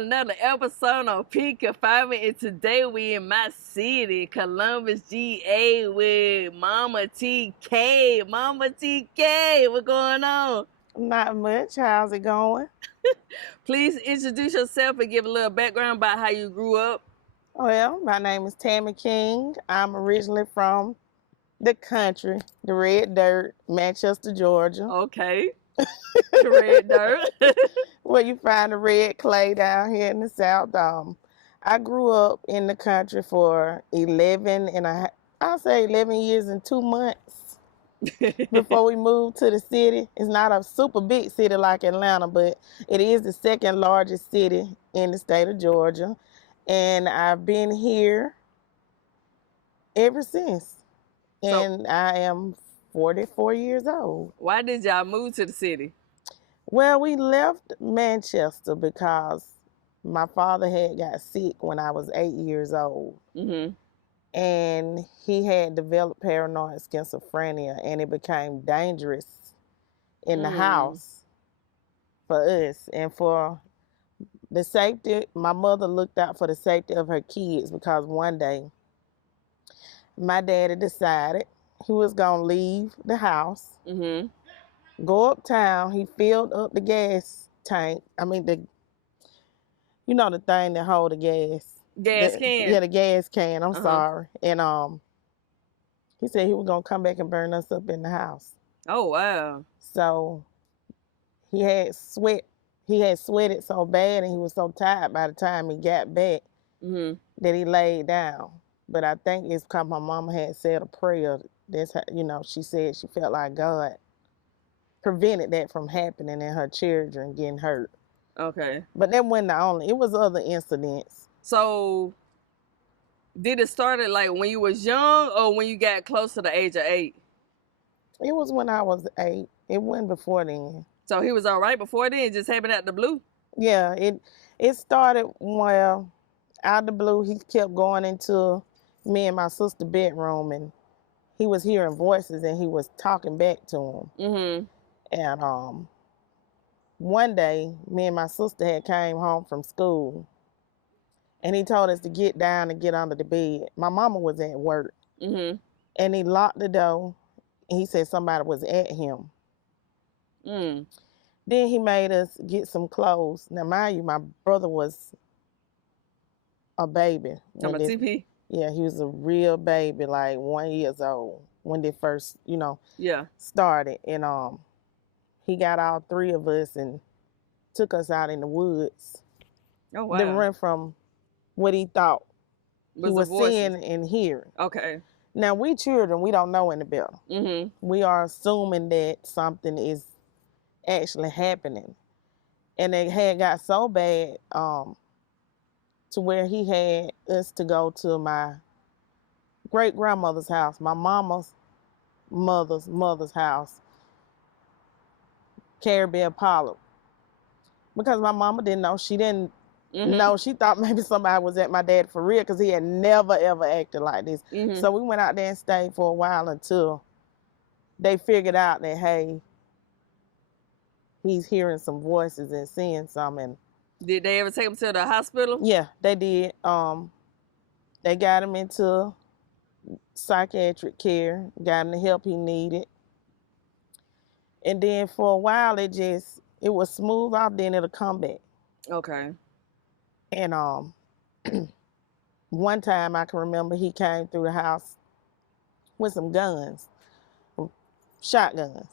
on another episode on Confinement, and today we in my city, Columbus, GA, with Mama TK. Mama TK, what's going on? Not much. How's it going? Please introduce yourself and give a little background about how you grew up. Well, my name is Tammy King. I'm originally from the country, the red dirt, Manchester, Georgia. Okay. The red dirt. Where you find the red clay down here in the South. I grew up in the country for 11 I'll say 11 years and 2 months before we moved to the city. It's not a super big city like Atlanta, but it is the second largest city in the state of Georgia. And I've been here ever since. And I am 44 years old. Why did y'all move to the city? Well, we left Manchester because my father had got sick when I was 8 years old. Mm-hmm. And he had developed paranoid schizophrenia, and it became dangerous in the house for us. And for the safety, my mother looked out for the safety of her kids, because one day my daddy decided he was going to leave the house, go uptown. He filled up the gas tank. I mean, the thing that hold the gas. Gas can? Yeah, the gas can. I'm sorry. And he said he was going to come back and burn us up in the house. Oh, wow. So he had sweated so bad, and he was so tired by the time he got back that he laid down. But I think it's because my mama had said a prayer. That's how, she said she felt like God prevented that from happening and her children getting hurt. Okay. But that wasn't the only. It was other incidents. So, did it start at like when you was young or when you got close to the age of 8? It was when I was 8. It wasn't before then. So he was all right before then? It just happened out the blue? Yeah, it started, well, out the blue. He kept going into me and my sister's bedroom, and he was hearing voices, and he was talking back to him. And one day, me and my sister had came home from school, and he told us to get down and get under the bed. My mama was at work, and he locked the door, and he said somebody was at him. Then he made us get some clothes. Now, mind you, my brother was a baby. I'm a TP? Yeah, he was a real baby, like 1 year old when they first, started. And he got all 3 of us and took us out in the woods. Oh, wow. To run from what he thought he was seeing and hearing. Okay. Now, we children, we don't know any better. We are assuming that something is actually happening. And it had got so bad to where he had us to go to my great-grandmother's house, my mama's mother's house, Caribbean Pollard. Because my mama didn't know. She didn't know. She thought maybe somebody was at my dad for real, because he had never, ever acted like this. So we went out there and stayed for a while until they figured out that, hey, he's hearing some voices and seeing something. Did they ever take him to the hospital? Yeah, they did. They got him into psychiatric care, got him the help he needed. And then for a while, it was smooth off, then it'll come back. Okay. And one time I can remember he came through the house with some guns, shotguns.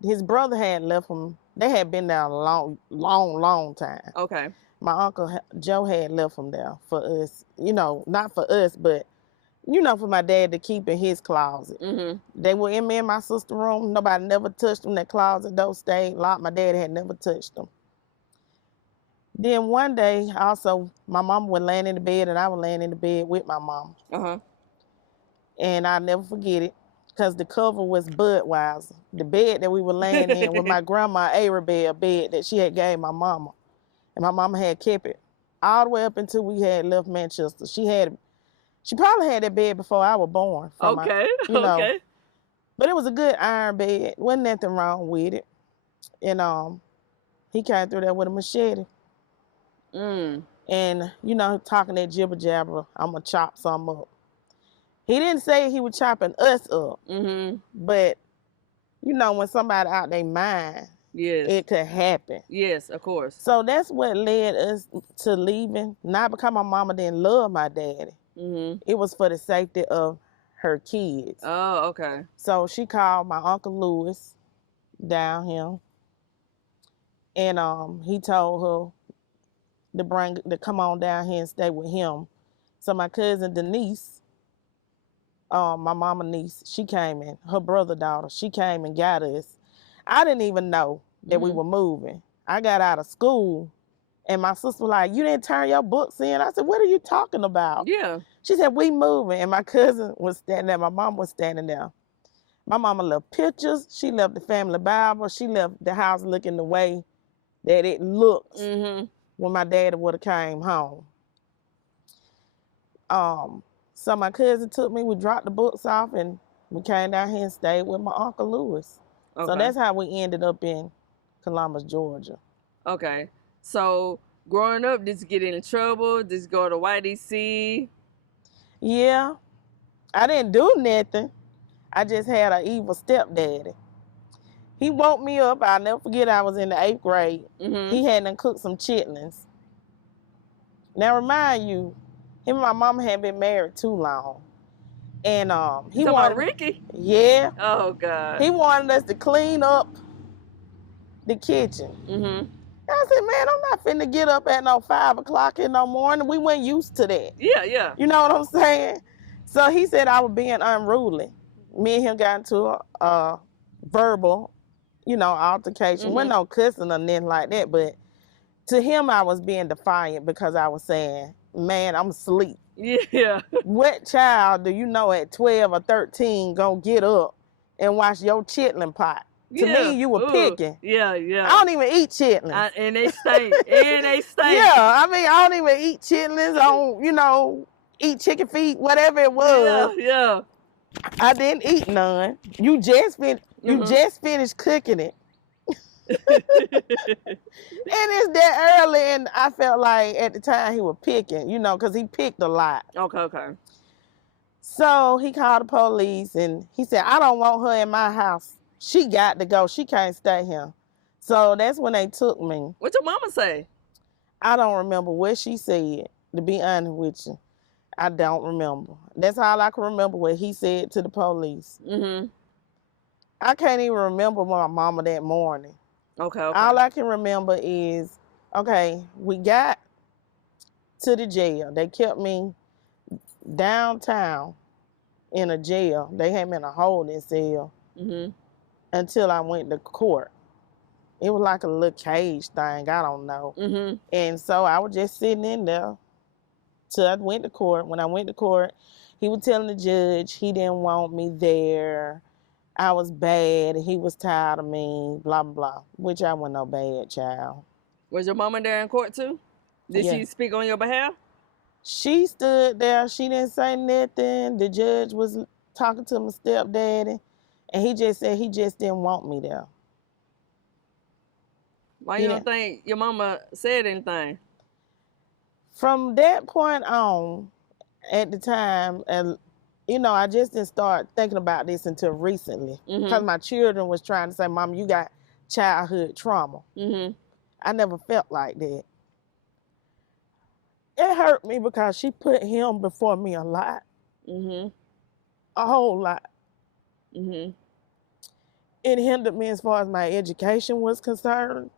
His brother had left him. They had been there a long time. Okay. My Uncle Joe had left him there for us, not for us, but, for my dad to keep in his closet. They were in me and my sister's room. Nobody never touched them. That closet door stayed locked. My dad had never touched them. Then one day, also, my mama was laying in the bed, and I was laying in the bed with my mama. And I'll never forget it, because the cover was Budweiser. The bed that we were laying in was my grandma Arabelle bed that she had gave my mama. And my mama had kept it all the way up until we had left Manchester. She probably had that bed before I was born. Okay. But it was a good iron bed. Wasn't nothing wrong with it. And he came through there with a machete. And, talking that jibber jabber, I'm going to chop some up. He didn't say he was chopping us up. But, when somebody out their mind, it could happen. Yes, of course. So that's what led us to leaving. Not because my mama didn't love my daddy. It was for the safety of her kids. Oh, okay. So she called my Uncle Lewis down here. And he told her to come on down here and stay with him. So my cousin Denise, my mama niece, she came in. Her brother daughter, she came and got us. I didn't even know that we were moving. I got out of school, and my sister was like, "You didn't turn your books in?" I said, "What are you talking about?" Yeah. She said, "We moving." And my cousin was standing there. My mom was standing there. My mama left pictures. She left the family Bible. She left the house looking the way that it looked when my daddy would have came home. So my cousin took me. We dropped the books off, and we came down here and stayed with my Uncle Lewis. Okay. So that's how we ended up in Columbus, Georgia. Okay. So growing up, did you get in trouble? Did you go to YDC? Yeah. I didn't do nothing. I just had an evil stepdaddy. He woke me up. I'll never forget, I was in the 8th grade. He had done cooked some chitlins. Now, remind you, him and my mama hadn't been married too long. And he wanted... about Ricky? Yeah. Oh, God. He wanted us to clean up the kitchen. I said, man, I'm not finna get up at no 5 o'clock in the morning. We weren't used to that. Yeah. You know what I'm saying? So he said I was being unruly. Me and him got into a verbal, altercation. Wasn't no cussing or nothing like that, but to him I was being defiant because I was saying, man, I'm asleep. Yeah. What child do you know at 12 or 13 gonna get up and wash your chitlin pot? To me, you were picking. Yeah. I don't even eat chitlins. And they stink. Yeah, I mean, I don't even eat chitlins. I don't, eat chicken feet, whatever it was. Yeah. I didn't eat none. You just finished cooking it. And it's that early, and I felt like at the time he was picking, because he picked a lot. Okay. So he called the police, and he said, I don't want her in my house. She got to go. She can't stay here. So that's when they took me. What your mama say? I don't remember what she said, to be honest with you. I don't remember. That's all I can remember, what he said to the police. I can't even remember my mama that morning. Okay. All I can remember is, we got to the jail. They kept me downtown in a jail. They had me in a holding cell until I went to court. It was like a little cage thing. I don't know. And so I was just sitting in there till I went to court. When I went to court, he was telling the judge he didn't want me there. I was bad. He was tired of me, blah, blah, blah, which I wasn't no bad child. Was your mama there in court too? Did she speak on your behalf? She stood there. She didn't say nothing. The judge was talking to my stepdaddy, and he just said he just didn't want me there. Why you don't think your mama said anything? From that point on, at the time, and I just didn't start thinking about this until recently. Because my children was trying to say, Mom, you got childhood trauma. I never felt like that. It hurt me because she put him before me a lot. A whole lot. It hindered me as far as my education was concerned.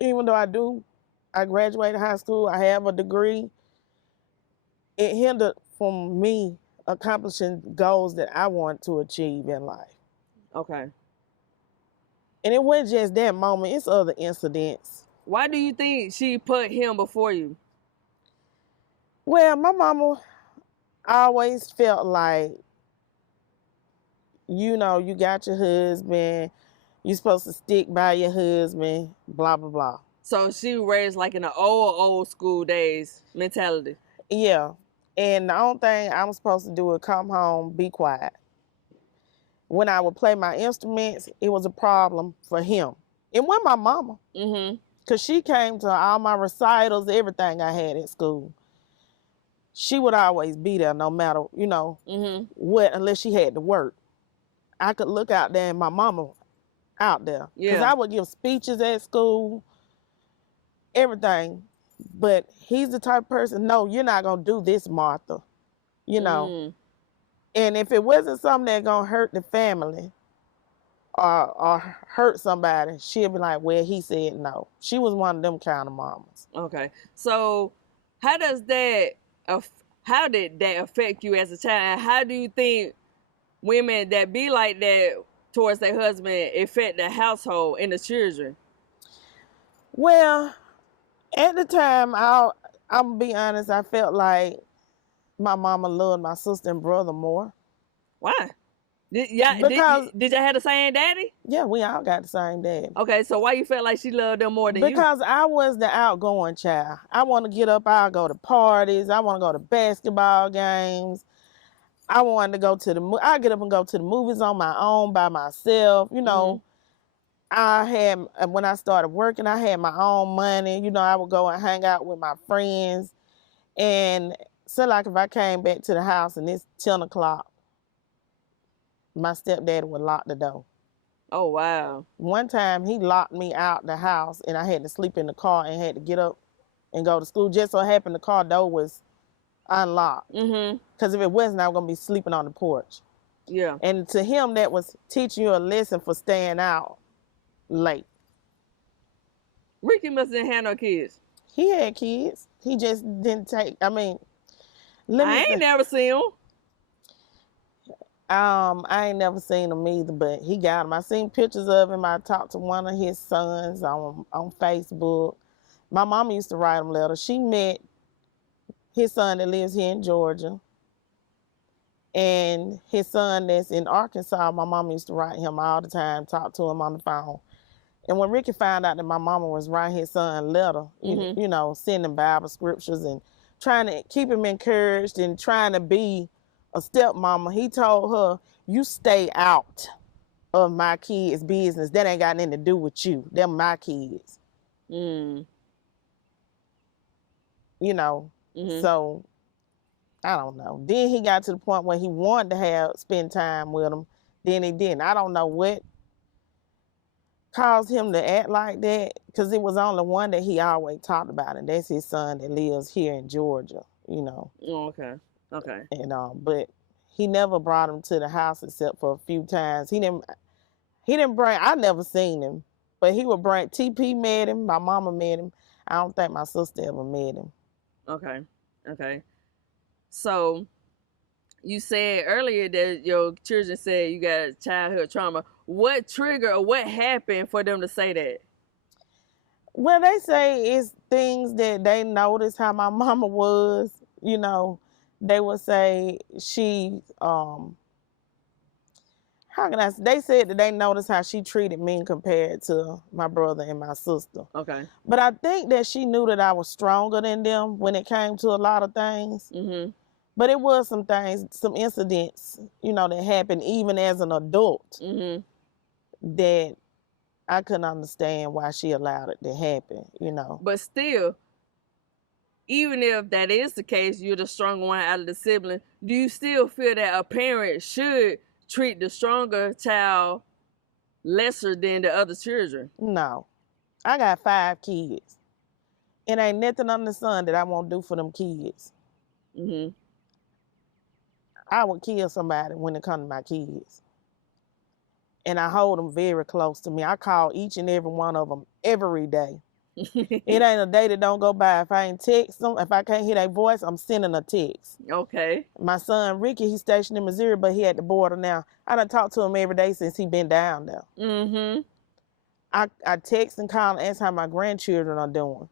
Even though I graduated high school, I have a degree. It hindered from me accomplishing goals that I want to achieve in life. Okay. And it wasn't just that moment, it's other incidents. Why do you think she put him before you? Well, my mama always felt like, you got your husband, you're supposed to stick by your husband, blah, blah, blah. So she raised like in the old school days mentality. Yeah. And the only thing I'm supposed to do was come home, be quiet. When I would play my instruments, it was a problem for him. It wasn't my mama. Because because she came to all my recitals, everything I had at school. She would always be there no matter, what, unless she had to work. I could look out there and my mama out there. Because I would give speeches at school, everything. But he's the type of person, no, you're not going to do this, Martha. And if it wasn't something that going to hurt the family or hurt somebody, she'd be like, well, he said no. She was one of them kind of mamas. Okay. So how did that affect you as a child? How do you think women that be like that towards their husband affect the household and the children? Well, at the time, I'm going to be honest, I felt like my mama loved my sister and brother more. Why? Did y'all have the same daddy? Yeah, we all got the same daddy. Okay, so why you felt like she loved them more than you? Because I was the outgoing child. I want to get up, I'll go to parties, I want to go to basketball games. I wanted to go to I get up and go to the movies on my own by myself. When I started working, I had my own money. I would go and hang out with my friends. And so like if I came back to the house and it's 10 o'clock, my stepdad would lock the door. Oh, wow. One time he locked me out the house and I had to sleep in the car and had to get up and go to school. Just so happened the car door was unlocked. Because if it wasn't, I was going to be sleeping on the porch. Yeah. And to him, that was teaching you a lesson for staying out late. Ricky must have had no kids. He had kids. He just didn't take, I ain't never seen him. I ain't never seen him either, but he got him. I seen pictures of him. I talked to one of his sons on Facebook. My mama used to write him letters. She met his son that lives here in Georgia. And his son that's in Arkansas, my mama used to write him all the time, talk to him on the phone. And when Ricky found out that my mama was writing his son a letter, sending Bible scriptures and trying to keep him encouraged and trying to be a stepmama, he told her, you stay out of my kids' business. That ain't got nothing to do with you. They're my kids. So I don't know. Then he got to the point where he wanted to spend time with him. Then he didn't. I don't know what caused him to act like that, because it was only one that he always talked about, and that's his son that lives here in Georgia. Oh, okay. And but he never brought him to the house except for a few times. He didn't bring. I never seen him, but he would bring. TP met him. My mama met him. I don't think my sister ever met him. Okay. So you said earlier that your children said you got childhood trauma. What trigger or what happened for them to say that? Well, they say it's things that they noticed how my mama was. They would say she, they said that they noticed how she treated me compared to my brother and my sister. Okay. But I think that she knew that I was stronger than them when it came to a lot of things. But it was some things, some incidents, that happened even as an adult that I couldn't understand why she allowed it to happen, But still, even if that is the case, you're the stronger one out of the sibling, do you still feel that a parent should treat the stronger child lesser than the other children? No. I got 5 kids. It ain't nothing under the sun that I won't do for them kids. I would kill somebody when it comes to my kids. And I hold them very close to me. I call each and every one of them every day. It ain't a day that don't go by. If I ain't text them, if I can't hear their voice, I'm sending a text. Okay. My son, Ricky, he's stationed in Missouri, but he at the border now. I done talked to him every day since he been down there. I text and call and ask how my grandchildren are doing.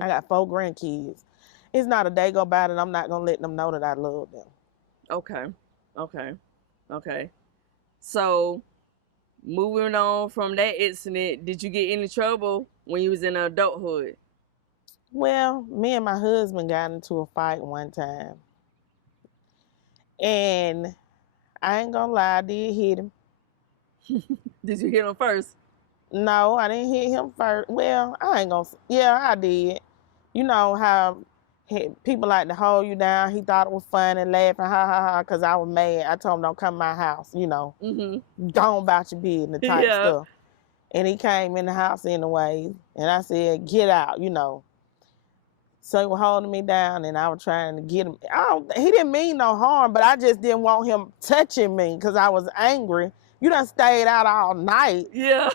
I got 4 grandkids. It's not a day go by that I'm not going to let them know that I love them. Okay. So, moving on from that incident, did you get any trouble when you was in adulthood? Well, me and my husband got into a fight one time. And I ain't gonna lie, I did hit him. Did you hit him first? No, I didn't hit him first. Well, I ain't gonna. Yeah, I did. You know how people like to hold you down. He thought it was funny, laughing, ha ha ha, because I was mad. I told him don't come to my house. You know, go on about your business type Yeah. stuff. And he came in the house anyway, and I said, "Get out," you know. So he was holding me down, and I was trying to get him. He didn't mean no harm, but I just didn't want him touching me because I was angry. You done stayed out all night. Yeah.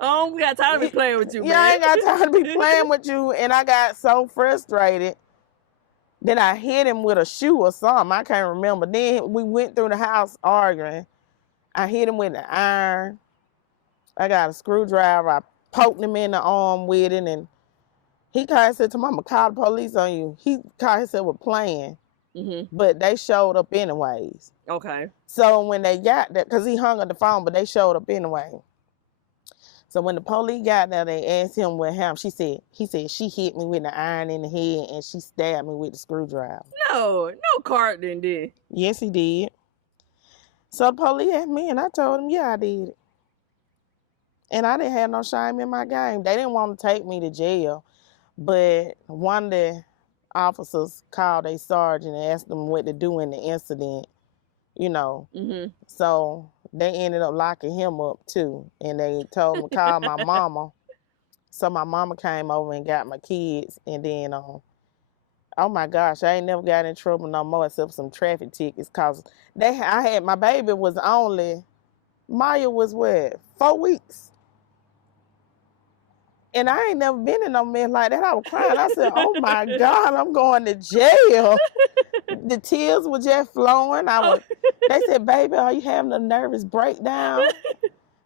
I don't got time to be playing with you, man. Yeah, I ain't got time to be playing with you. And I got so frustrated that I hit him with a shoe or something. I can't remember. Then we went through the house arguing. I hit him with an iron. I got a screwdriver. I poked him in the arm with it, and he kind of said to Mama, call the police on you. He kind of said we're playing, but they showed up anyways. Okay. So when they got there, because he hung up the phone, but they showed up anyway. So when the police got there, they asked him what happened. He said she hit me with an iron in the head and she stabbed me with the screwdriver. No Carton did. Yes, he did. So the police asked me, and I told him, yeah, I did it. And I didn't have no shame in my game. They didn't want to take me to jail. But one of the officers called a sergeant and asked them what to do in the incident, you know. So they ended up locking him up too. And they told me to call my mama. So my mama came over and got my kids. And then, oh my gosh, I ain't never got in trouble no more except some traffic tickets. Because my baby was Maya was what, 4 weeks? And I ain't never been in no mess like that. I was crying. I said, oh my God, I'm going to jail. The tears were just flowing. They said, baby, are you having a nervous breakdown?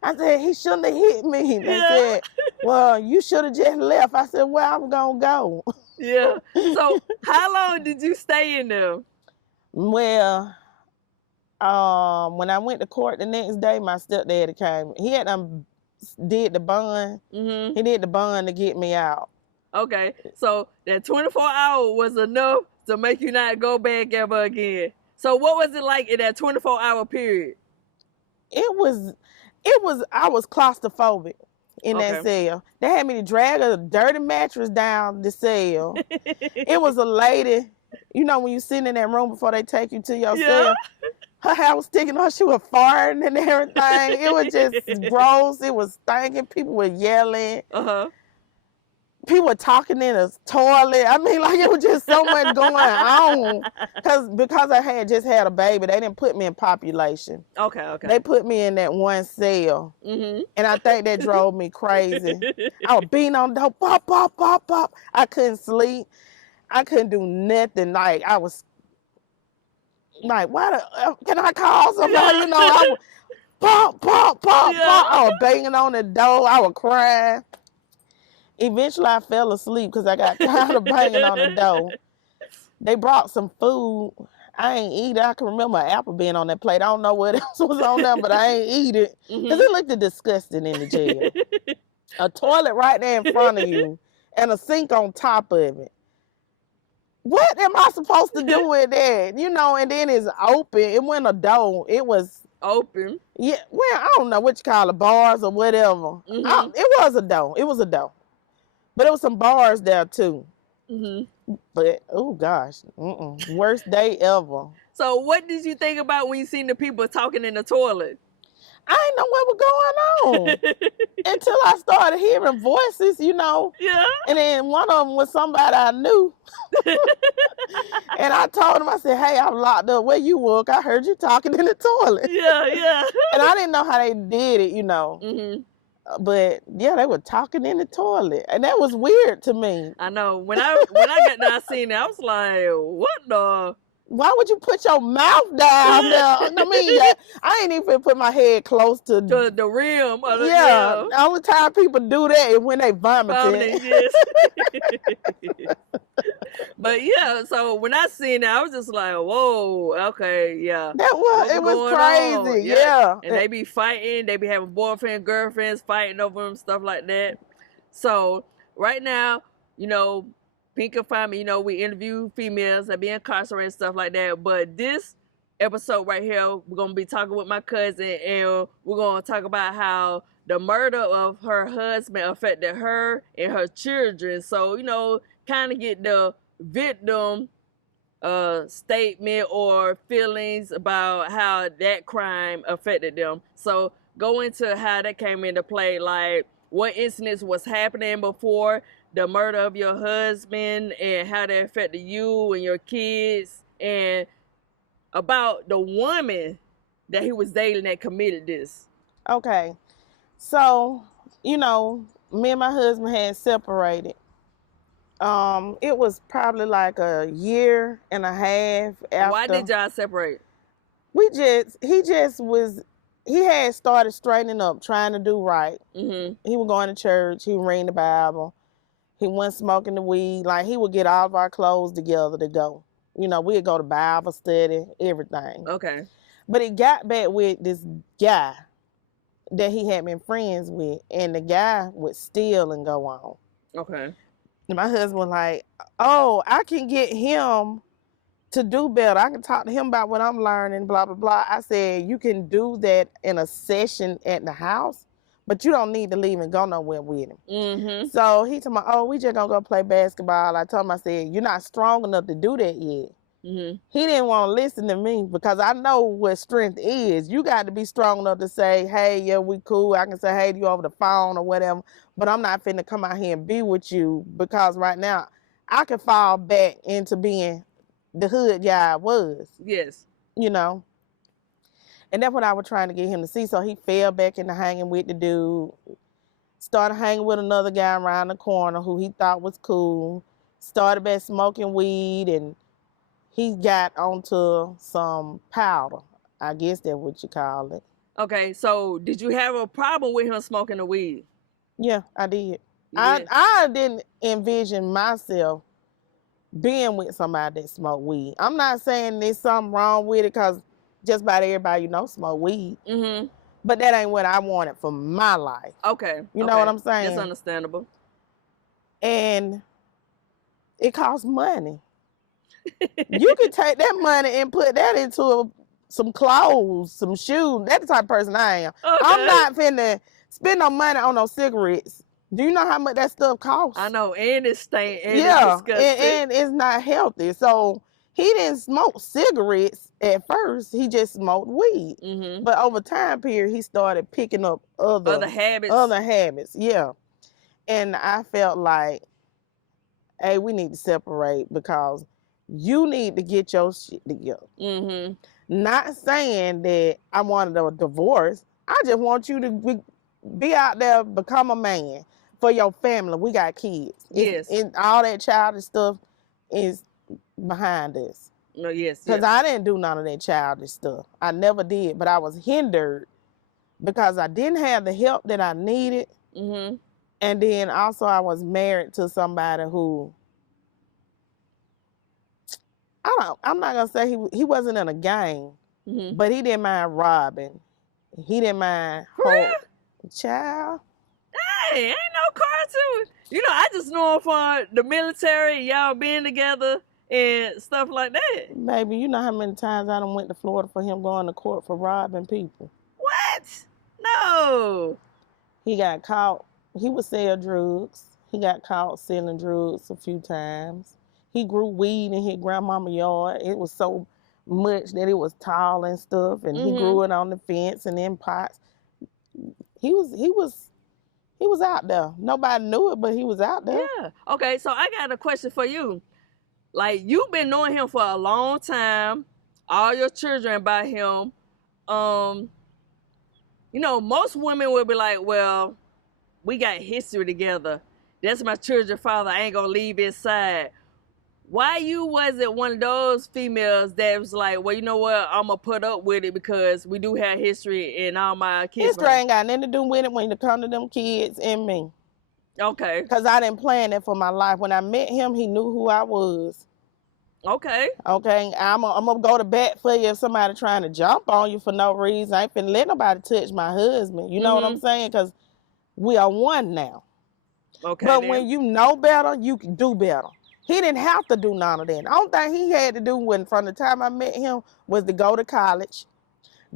I said, he shouldn't have hit me. They said, well, you should have just left. I said, well, I'm going to go. Yeah. So how long did you stay in there? Well, when I went to court the next day, my stepdaddy came. He had did the bond. He did the bond to get me out. Okay. So that 24 hours was enough to make you not go back ever again. So what was it like in that 24-hour period? I was claustrophobic in that cell. They had me to drag a dirty mattress down the cell. It was a lady, you know, when you sit in that room before they take you to your cell. Her hair was sticking on. She was farting and everything. It was just gross. It was stinking. People were yelling. People were talking in a toilet. I mean, like, it was just so much going on. Because I had just had a baby, they didn't put me in population. Okay. They put me in that one cell. And I think that drove me crazy. I was beating on the door, pop, pop, pop, pop. I couldn't sleep. I couldn't do nothing. Like, I was like, can I call somebody? You know, I was pop, pop, pop, pop. I was banging on the door. I was crying. Eventually, I fell asleep because I got tired of banging on the door. They brought some food. I ain't eat it. I can remember an apple being on that plate. I don't know what else was on there, but I ain't eat it. Because it looked disgusting in the jail. A toilet right there in front of you and a sink on top of it. What am I supposed to do with that? You know, and then it's open. It wasn't a door. It was open. Yeah, well, I don't know what you call it, bars or whatever. It was a door. It was a door. But there was some bars there too. But, oh gosh, worst day ever. So what did you think about when you seen the people talking in the toilet? I didn't know what was going on until I started hearing voices, you know. Yeah. And then one of them was somebody I knew. And I told him, I said, hey, I'm locked up. Where you work? I heard you talking in the toilet. Yeah. And I didn't know how they did it, you know. But yeah, they were talking in the toilet, and that was weird to me. I know. When I got down seen it, I was like, what the? Why would you put your mouth down there? I mean, I ain't even put my head close to the rim. The only time people do that is when they vomiting. Yes. But yeah, so when I seen it, I was just like, whoa, okay, yeah. It was crazy, yeah. And they be fighting, they be having boyfriends, girlfriends fighting over them, stuff like that. So right now, you know, Confinement, you know, we interview females that be incarcerated, stuff like that. But this episode right here, we're going to be talking with my cousin, and we're going to talk about how the murder of her husband affected her and her children. So, kind of get the victim statement or feelings about how that crime affected them. So go into how that came into play, like what incidents was happening before the murder of your husband and how that affected you and your kids, and about the woman that he was dating that committed this. Okay. So, me and my husband had separated. It was probably like a year and a half after. Why did y'all separate? He had started straightening up, trying to do right. Mm-hmm. He was going to church. He was reading the Bible. He wasn't smoking the weed. Like, he would get all of our clothes together to go. We'd go to Bible study, everything. Okay. But he got back with this guy that he had been friends with, and the guy would steal and go on. Okay. And my husband was like, oh, I can get him to do better. I can talk to him about what I'm learning, blah, blah, blah. I said, you can do that in a session at the house, but you don't need to leave and go nowhere with him. Mm-hmm. So he told me, oh, we just gonna go play basketball. I told him, I said, you're not strong enough to do that yet. Mm-hmm. He didn't want to listen to me because I know what strength is. You got to be strong enough to say, hey, yeah, we cool. I can say hey to you over the phone or whatever, but I'm not finna come out here and be with you because right now I can fall back into being the hood guy I was. Yes. And that's what I was trying to get him to see. So he fell back into hanging with the dude, started hanging with another guy around the corner who he thought was cool, started back smoking weed, and he got onto some powder. I guess that's what you call it. Okay, so did you have a problem with him smoking the weed? Yeah, I did. I didn't envision myself being with somebody that smoked weed. I'm not saying there's something wrong with it because just about everybody smoke weed. Mm-hmm. But that ain't what I wanted for my life. Okay. You know what I'm saying? That's understandable. And it costs money. You could take that money and put that into some clothes, some shoes. That's the type of person I am. Okay. I'm not finna spend no money on no cigarettes. Do you know how much that stuff costs? I know, and it's stank, and it's disgusting. And it's not healthy. So he didn't smoke cigarettes at first. He just smoked weed. Mm-hmm. But over time period, he started picking up other habits. Yeah. And I felt like, hey, we need to separate because you need to get your shit together. Mm-hmm. Not saying that I wanted a divorce. I just want you to be out there, become a man for your family. We got kids. Yes. And all that childish stuff is behind us. No, yes. Because I didn't do none of that childish stuff. I never did. But I was hindered because I didn't have the help that I needed. Mm-hmm. And then also I was married to somebody who, I'm not going to say he wasn't in a gang, mm-hmm. but he didn't mind robbing. He didn't mind child. Hey, ain't no cartoon. I just know him from the military, y'all being together and stuff like that. Baby, you know how many times I done went to Florida for him going to court for robbing people. What? No. He got caught. He would sell drugs. He got caught selling drugs a few times. He grew weed in his grandmama's yard. It was so much that it was tall and stuff, and he grew it on the fence and in pots. He was out there. Nobody knew it, but he was out there. Yeah. Okay, so I got a question for you. Like, you've been knowing him for a long time. All your children by him. Most women would be like, well, we got history together. That's my children's father. I ain't gonna leave his side. Why you wasn't one of those females that was like, well, you know what? I'm going to put up with it because we do have history and all my kids. History ain't got nothing to do with it when it comes to them kids and me. Okay. Because I didn't plan it for my life. When I met him, he knew who I was. Okay. Okay. I'm going to go to bat for you if somebody trying to jump on you for no reason. I ain't finna let nobody touch my husband. You know what I'm saying? Because we are one now. Okay. But when you know better, you can do better. He didn't have to do none of that. The only thing he had to do from the time I met him was to go to college,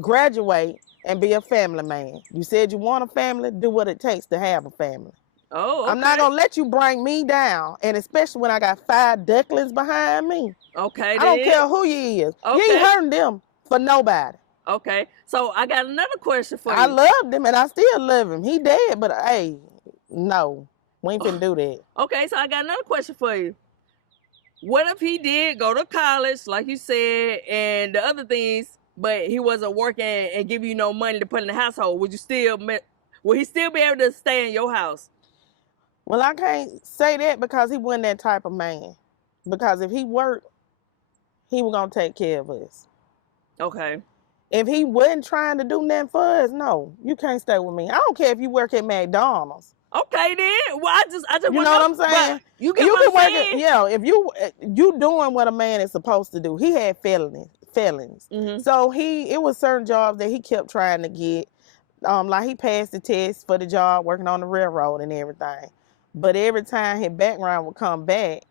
graduate, and be a family man. You said you want a family, do what it takes to have a family. Oh, okay. I'm not going to let you bring me down, and especially when I got 5 ducklings behind me. Okay, I don't care who you is. Okay. You ain't hurting them for nobody. Okay, so I got another question for you. I loved him, and I still love him. He dead, but hey, no, we ain't finna do that. Okay, so I got another question for you. What if he did go to college, like you said, and the other things, but he wasn't working and give you no money to put in the household? Would he still be able to stay in your house? Well, I can't say that because he wasn't that type of man. Because if he worked, he was gonna take care of us. Okay. If he wasn't trying to do nothing for us, no, you can't stay with me. I don't care if you work at McDonald's. Okay then. Well, I just you know what I'm saying? You get what I'm saying? Yeah, if you doing what a man is supposed to do. He had felonies. Mm-hmm. So it was certain jobs that he kept trying to get. Like he passed the test for the job working on the railroad and everything. But every time his background would come back,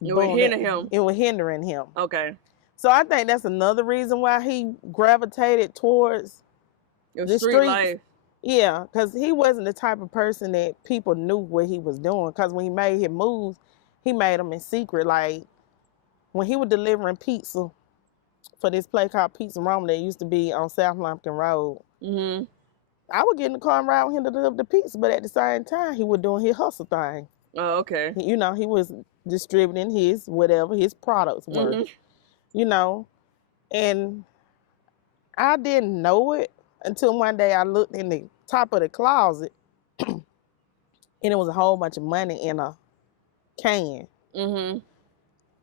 it was hindering him. Okay. So I think that's another reason why he gravitated towards the street life. Yeah, because he wasn't the type of person that people knew what he was doing. Because when he made his moves, he made them in secret. Like when he was delivering pizza for this place called Pizza Roma that used to be on South Lumpkin Road. Mm-hmm. I would get in the car and ride with him to deliver the pizza, but at the same time, he was doing his hustle thing. Oh, okay. He was distributing his products were. Mm-hmm. And I didn't know it until one day I looked in the top of the closet and it was a whole bunch of money in a can. Mm-hmm.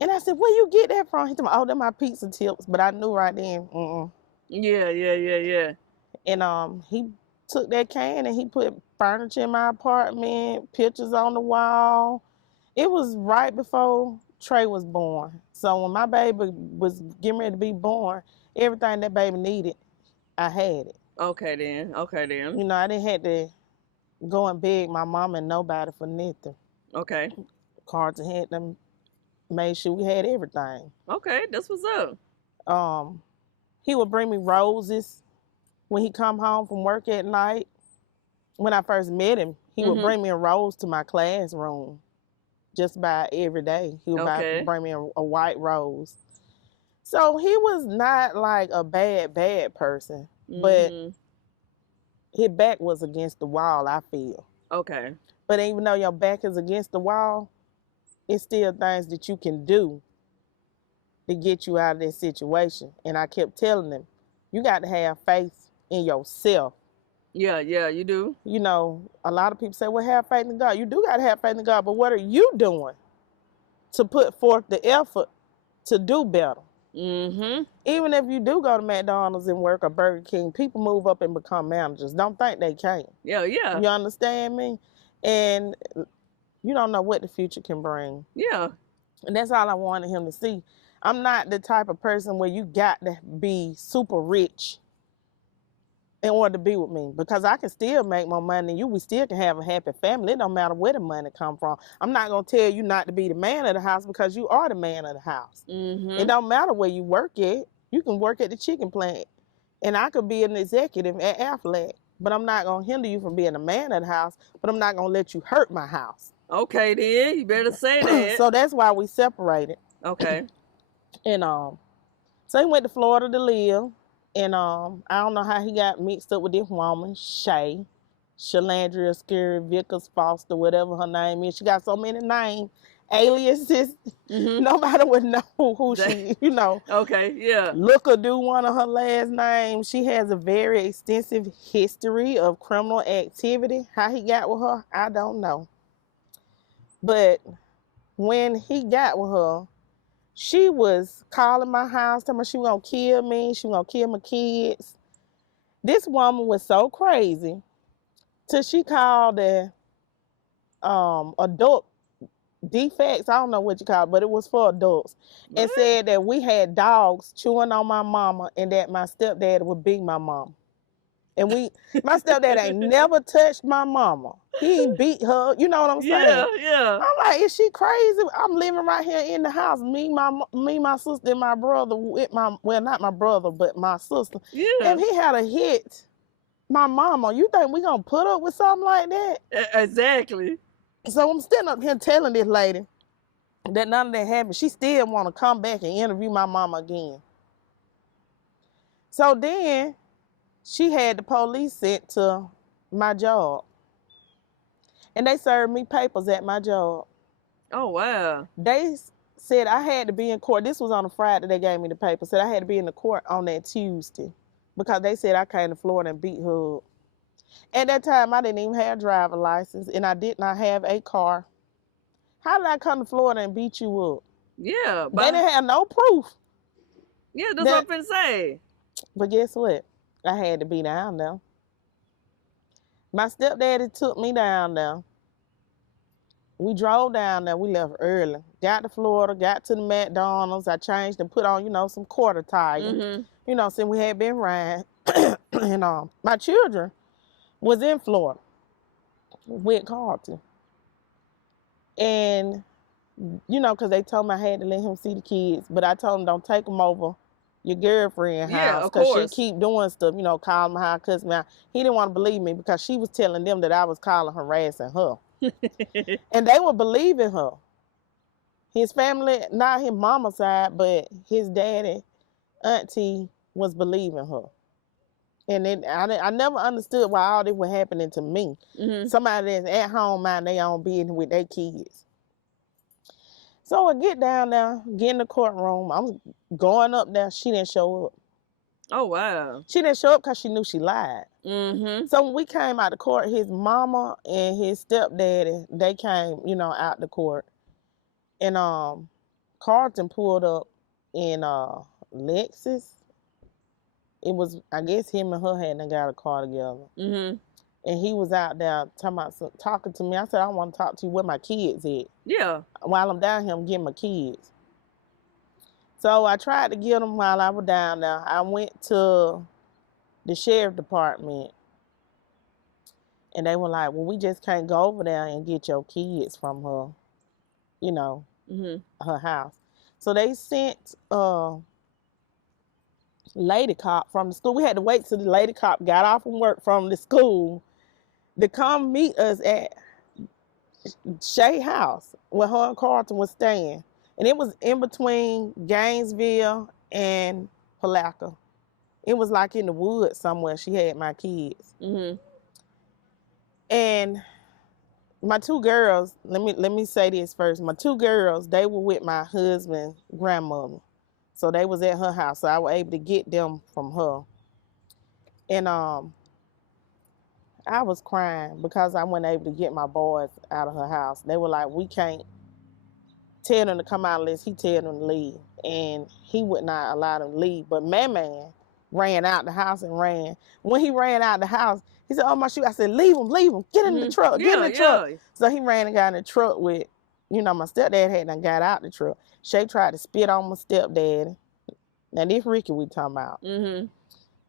And I said, where you get that from? He told me, oh, they're my pizza tips. But I knew right then, Yeah. And he took that can and he put furniture in my apartment, pictures on the wall. It was right before Trey was born. So when my baby was getting ready to be born, everything that baby needed, I had it. Okay then. I didn't have to go and beg my mama and nobody for nothing. Okay. Carlton had them, made sure we had everything. Okay, that's what's up. He would bring me roses when he come home from work at night. When I first met him, he would bring me a rose to my classroom. Just about every day. He would bring me a white rose. So he was not like a bad person, but his back was against the wall, I feel. Okay. But even though your back is against the wall, it's still things that you can do to get you out of that situation. And I kept telling him, you got to have faith in yourself. Yeah, you do. A lot of people say, well, have faith in God. You do got to have faith in God, but what are you doing to put forth the effort to do better? Mm-hmm. Even if you do go to McDonald's and work or Burger King, people move up and become managers. Don't think they can't. Yeah. You understand me? And you don't know what the future can bring. Yeah. And that's all I wanted him to see. I'm not the type of person where you got to be super rich in order to be with me, because I can still make more money than you. We still can have a happy family. It don't matter where the money come from. I'm not going to tell you not to be the man of the house because you are the man of the house. Mm-hmm. It don't matter where you work at. You can work at the chicken plant, and I could be an executive at Aflac, but I'm not going to hinder you from being a man of the house, but I'm not going to let you hurt my house. Okay, then. You better say that. So that's why we separated. Okay. And so he went to Florida to live. And I don't know how he got mixed up with this woman, Shalandra, Scary, Vickers, Foster, whatever her name is. She got so many names, aliases. Mm-hmm. Nobody would know who she, Okay, yeah. Looker do one of her last names. She has a very extensive history of criminal activity. How he got with her, I don't know. But when he got with her, she was calling my house, telling me she was going to kill me. She was going to kill my kids. This woman was so crazy till she called the adult defects. I don't know what you call it, but it was for adults. What? And said that we had dogs chewing on my mama and that my stepdad would beat my mom. And my stepdad ain't never touched my mama. He ain't beat her. You know what I'm saying? Yeah. I'm like, is she crazy? I'm living right here in the house. Me, my sister, and my brother with not my brother, but my sister. Yeah. If he had a hit my mama, you think we gonna put up with something like that? Exactly. So I'm standing up here telling this lady that none of that happened. She still want to come back and interview my mama again. So then she had the police sent to my job. And they served me papers at my job. Oh, wow. They said I had to be in court. This was on a Friday. They gave me the paper. Said I had to be in the court on that Tuesday because they said I came to Florida and beat her up. At that time, I didn't even have a driver's license, and I did not have a car. How did I come to Florida and beat you up? Yeah. They didn't have no proof. Yeah, that's what I'm finna say. But guess what? I had to be down there. My stepdaddy took me down there. We drove down there. We left early. Got to Florida, got to the McDonald's. I changed and put on, some quarter tire. Since we had been riding. And my children was in Florida with Carlton. And, because they told me I had to let him see the kids. But I told him, don't take them over your girlfriend's house. Because she keep doing stuff, calling my house, cussing me out. He didn't want to believe me because she was telling them that I was calling, harassing her. And they were believing her. His family, not his mama's side, but his daddy, auntie, was believing her. And I never understood why all this was happening to me. Somebody that's at home minding their own business with their kids. So I get down there, get in the courtroom. I'm going up there. She didn't show up. Oh, wow. She didn't show up because she knew she lied. So when we came out of court, his mama and his stepdaddy, they came, out the court. And Carlton pulled up in Lexus. It was, I guess him and her hadn't got a car together. And he was out there talking to me. I said, I want to talk to you where my kids at. Yeah. While I'm down here, I'm getting my kids. So I tried to get them while I was down there. I went to the sheriff department. And they were like, well, we just can't go over there and get your kids from her, her house. So they sent lady cop from the school. We had to wait till the lady cop got off from work from the school to come meet us at Shea house where her and Carlton was staying. And it was in between Gainesville and Palaca. It was like in the woods somewhere. She had my kids. And my two girls, let me say this first. My two girls, they were with my husband's grandmother. So they was at her house. So I was able to get them from her. And I was crying because I wasn't able to get my boys out of her house. They were like, we can't tell them to come out unless he tell them to leave. And he would not allow them to leave. But my man ran out the house and ran. When he ran out the house, he said, oh, my shoe. I said, leave him. Get in the truck. Get in the truck. So he ran and got in the truck with, my stepdad hadn't got out the truck. Shay tried to spit on my stepdad. Now, this Ricky we talking about.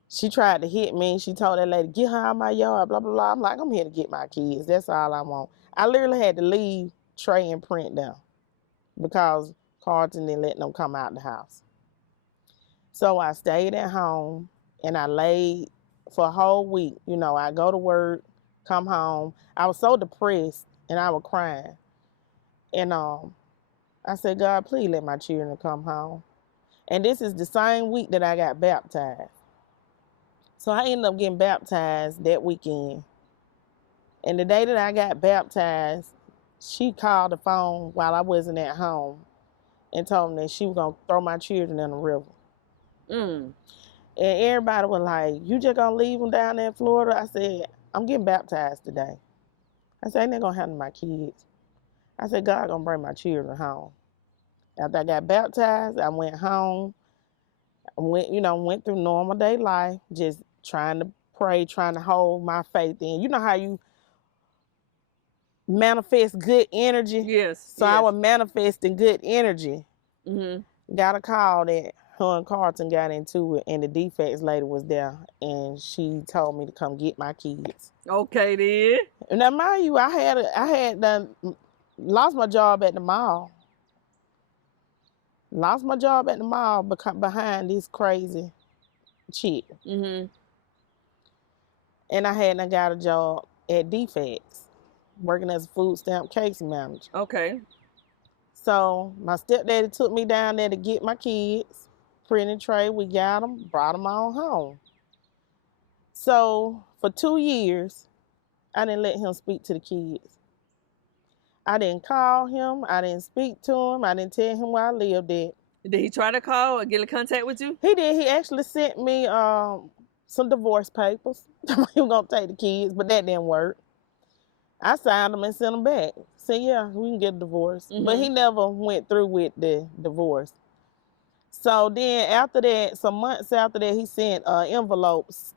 She tried to hit me. She told that lady, get her out of my yard, blah, blah, blah. I'm like, I'm here to get my kids. That's all I want. I literally had to leave Trey and Print down because Carlton didn't let them come out the house. So I stayed at home and I laid for a whole week. I go to work, come home. I was so depressed and I was crying. And I said, God, please let my children come home. And this is the same week that I got baptized. So I ended up getting baptized that weekend. And the day that I got baptized, she called the phone while I wasn't at home and told me that she was going to throw my children in the river. And everybody was like, you just going to leave them down there in Florida? I said, I'm getting baptized today. I said, ain't that going to happen to my kids? I said, God going to bring my children home. After I got baptized, I went home. I went through normal day life, just trying to pray, trying to hold my faith in. You know how you manifest good energy? Yes. So I was manifesting good energy. Got a call that her and Carlton got into it, and the defects lady was there, and she told me to come get my kids. Okay, then. And now, mind you, I had done lost my job at the mall. Lost my job at the mall behind this crazy chick. Mm-hmm. And I hadn't got a job at Defects, working as a food stamp case manager. Okay. So my stepdaddy took me down there to get my kids. Print and trade, we got them, brought them on home. So for 2 years, I didn't let him speak to the kids. I didn't call him. I didn't speak to him. I didn't tell him where I lived at. Did he try to call or get in contact with you? He did. He actually sent me some divorce papers. He was going to take the kids, but that didn't work. I signed them and sent them back. Said, yeah, we can get a divorce. Mm-hmm. But he never went through with the divorce. So then after that, some months after that, he sent envelopes.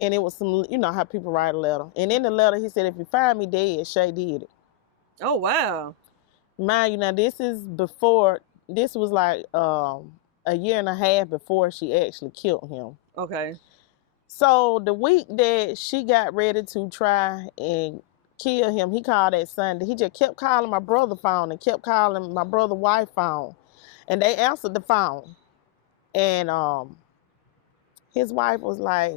And it was some, you know how people write a letter. And in the letter, he said, if you find me dead, Shay did it. Oh, wow. Mind you, now this was like a year and a half before she actually killed him. Okay. So the week that she got ready to try and kill him, he called that Sunday. He just kept calling my brother's phone and kept calling my brother's wife's phone. And they answered the phone. And his wife was like,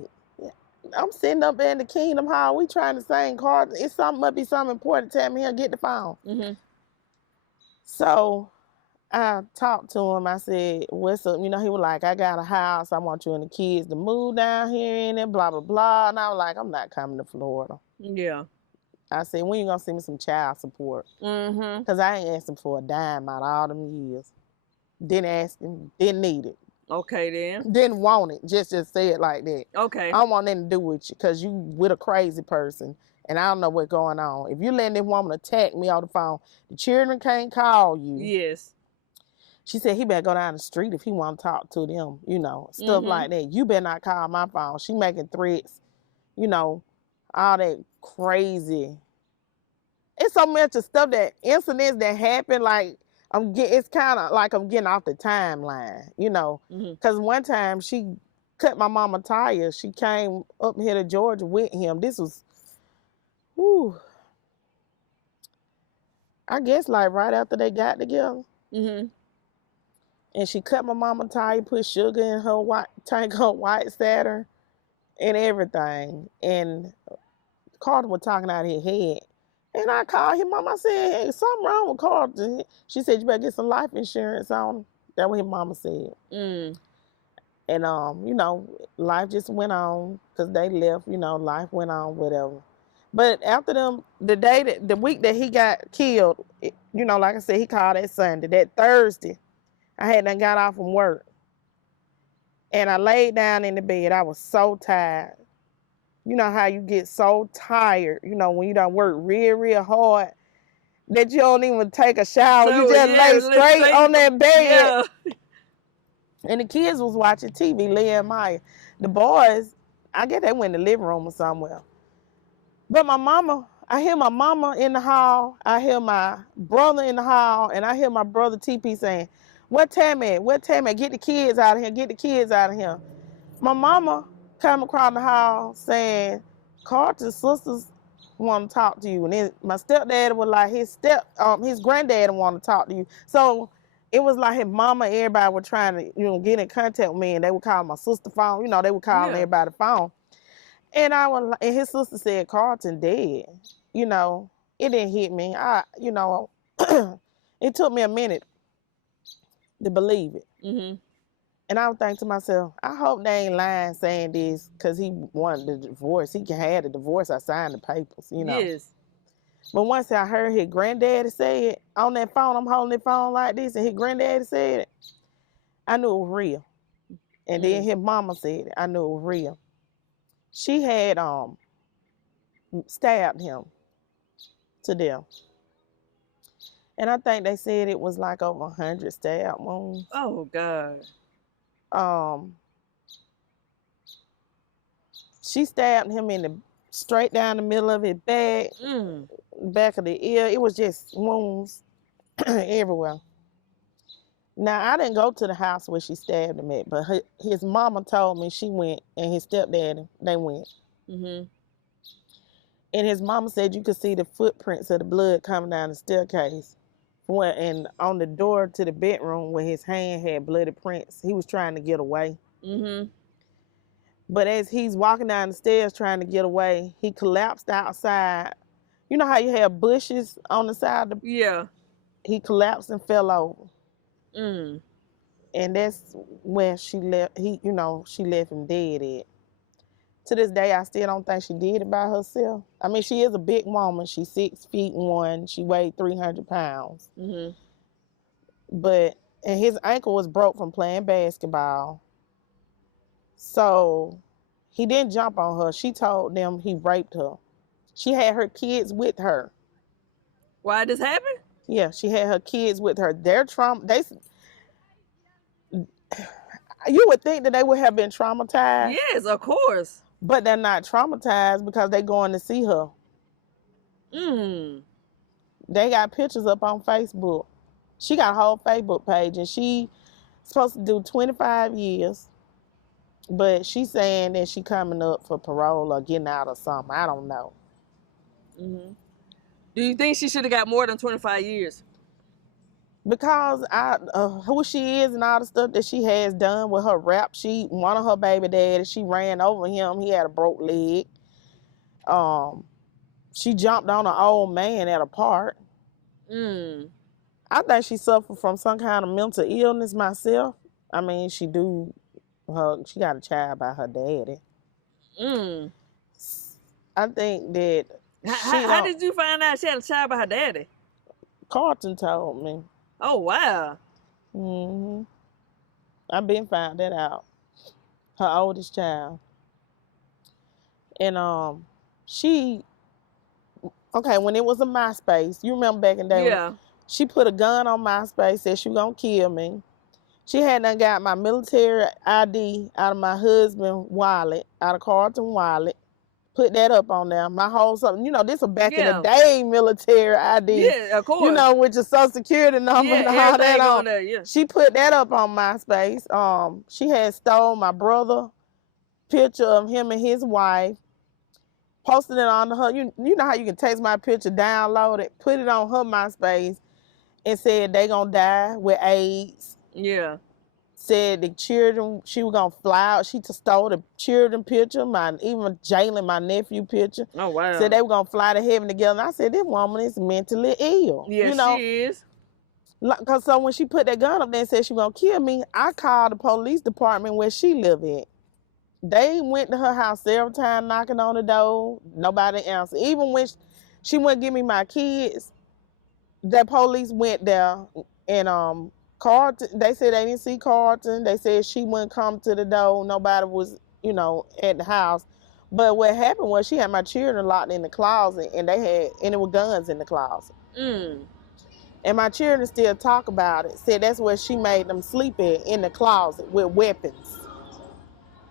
I'm sitting up in the Kingdom Hall. We trying to sing cards. Must be something important. Tammy, here, get the phone. Mm-hmm. So I talked to him. I said, what's up? You know, he was like, I got a house. I want you and the kids to move down here in it, blah, blah, blah. And I was like, I'm not coming to Florida. Yeah. I said, when you going to send me some child support? Mm-hmm. Because I ain't asking for a dime out of all them years. Didn't ask him. Didn't need it. Okay, then. Didn't want it. Just say it like that. Okay. I don't want nothing to do with you because you with a crazy person and I don't know what's going on. If you letting this woman attack me on the phone, the children can't call you. Yes. She said he better go down the street if he want to talk to them, you know, stuff like that. You better not call my phone. She making threats, you know, all that crazy. It's so much of stuff incidents that happen, like, it's kind of like I'm getting off the timeline, you know, because one time she cut my mama tire. She came up here to Georgia with him. This was, I guess like right after they got together. Mm-hmm. And she cut my mama tire, put sugar in her tank of white Saturn and everything. And Carter was talking out of his head. And I called his mama. I said, hey, something wrong with Carlton. She said, you better get some life insurance on him. That's what his mama said. Mm. And, you know, life just went on because they left, you know, life went on, whatever. But after the week that he got killed, you know, like I said, he called that Sunday. That Thursday, I hadn't got off from work. And I laid down in the bed. I was so tired. You know how you get so tired, you know, when you done work real, real hard that you don't even take a shower. So, you just lay straight on that bed. Yeah. And the kids was watching TV, Leah and Maya. The boys, I guess they went in the living room or somewhere. But I hear my mama in the hall. I hear my brother in the hall. And I hear my brother TP saying, What Tammy? Get the kids out of here. Get the kids out of here. My mama come across the hall saying, Carter's sisters want to talk to you. And then my stepdad was like, his granddad want to talk to you. So it was like his mama, everybody were trying to, you know, get in contact with me, and they would call my sister phone. You know, they would call everybody phone. And and his sister said, Carlton dead. You know, it didn't hit me. You know, it took me a minute to believe it. Mm-hmm. And I was thinking to myself, I hope they ain't lying saying this because he wanted the divorce. He had the divorce. I signed the papers, you know. Yes. But once I heard his granddaddy say it on that phone, I'm holding that phone like this, and his granddaddy said it, I knew it was real. And then his mama said it. I knew it was real. She had stabbed him to death. And I think they said it was like over 100 stab wounds. Oh, God. She stabbed him straight down the middle of his back, back of the ear. It was just wounds everywhere. Now, I didn't go to the house where she stabbed him at, but his mama told me she went, and his stepdaddy, they went. Mm-hmm. And his mama said you could see the footprints of the blood coming down the staircase. And on the door to the bedroom where his hand had bloody prints, he was trying to get away. Mm-hmm. But as he's walking down the stairs trying to get away, he collapsed outside. You know how you have bushes on the side of the... Yeah. He collapsed and fell over. Mm. And that's when she left. She left him dead at. To this day, I still don't think she did it by herself. I mean, she is a big woman. She's 6'1". She weighed 300 pounds. Mm-hmm. And his ankle was broke from playing basketball. So he didn't jump on her. She told them he raped her. She had her kids with her. Why did this happen? Yeah, she had her kids with her. Their trauma. You would think that they would have been traumatized. Yes, of course. But they're not traumatized because they're going to see her. They got pictures up on Facebook. She got a whole Facebook page, and she's supposed to do 25 years. But she's saying that she coming up for parole or getting out or something. I don't know. Mm-hmm. Do you think she should have got more than 25 years? Because who she is and all the stuff that she has done with her rap sheet. One of her baby daddies, she ran over him. He had a broke leg. She jumped on an old man at a park. I think she suffered from some kind of mental illness myself. I mean, she got a child by her daddy. I think that... How did you find out she had a child by her daddy? Carlton told me. Oh, wow. I've been found that out. Her oldest child. And when it was a MySpace, you remember back in the day? Yeah. She put a gun on MySpace, said she was going to kill me. She hadn't got my military ID out of my husband's wallet, out of Carlton's wallet. Put that up on there. My whole something. This was back in the day military ID. Yeah, of course. With your social security number and all that on there. Yeah. She put that up on MySpace. She had stole my brother picture of him and his wife, posted it on her. You know how you can text my picture, download it, put it on her MySpace, and said they gonna die with AIDS. Yeah. Said the children, she was gonna fly out. She just stole the children picture, even Jalen, my nephew picture. Oh, wow. Said they were gonna fly to heaven together. And I said, this woman is mentally ill. Yeah, she is. Cause so when she put that gun up there and said she was gonna kill me, I called the police department where she lived at. They went to her house several times, knocking on the door. Nobody answered. Even when she wouldn't give me my kids, the police went there and Carlton, they said they didn't see Carlton. They said she wouldn't come to the door. Nobody was, at the house. But what happened was she had my children locked in the closet, and there were guns in the closet. And my children still talk about it. Said that's where she made them sleep in the closet with weapons.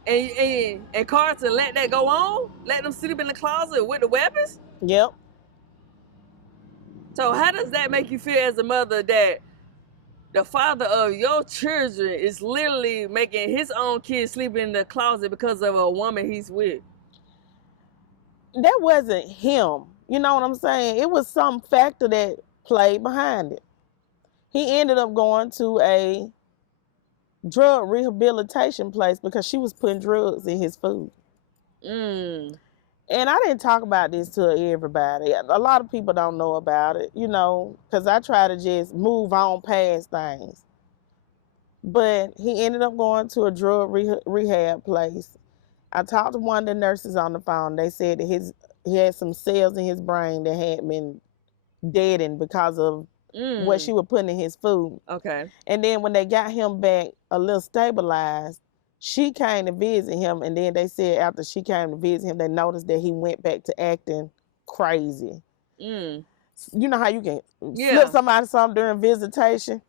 And Carlton let that go on? Let them sleep in the closet with the weapons? Yep. So how does that make you feel as a mother that the father of your children is literally making his own kids sleep in the closet because of a woman he's with? That wasn't him. You know what I'm saying? It was some factor that played behind it. He ended up going to a drug rehabilitation place because she was putting drugs in his food. And I didn't talk about this to everybody. A lot of people don't know about it, because I try to just move on past things. But he ended up going to a drug rehab place. I talked to one of the nurses on the phone. They said that he had some cells in his brain that had been deadened because of what she was putting in his food. Okay. And then when they got him back a little stabilized, she came to visit him, and then they said after she came to visit him, they noticed that he went back to acting crazy. You know how you can slip somebody something during visitation?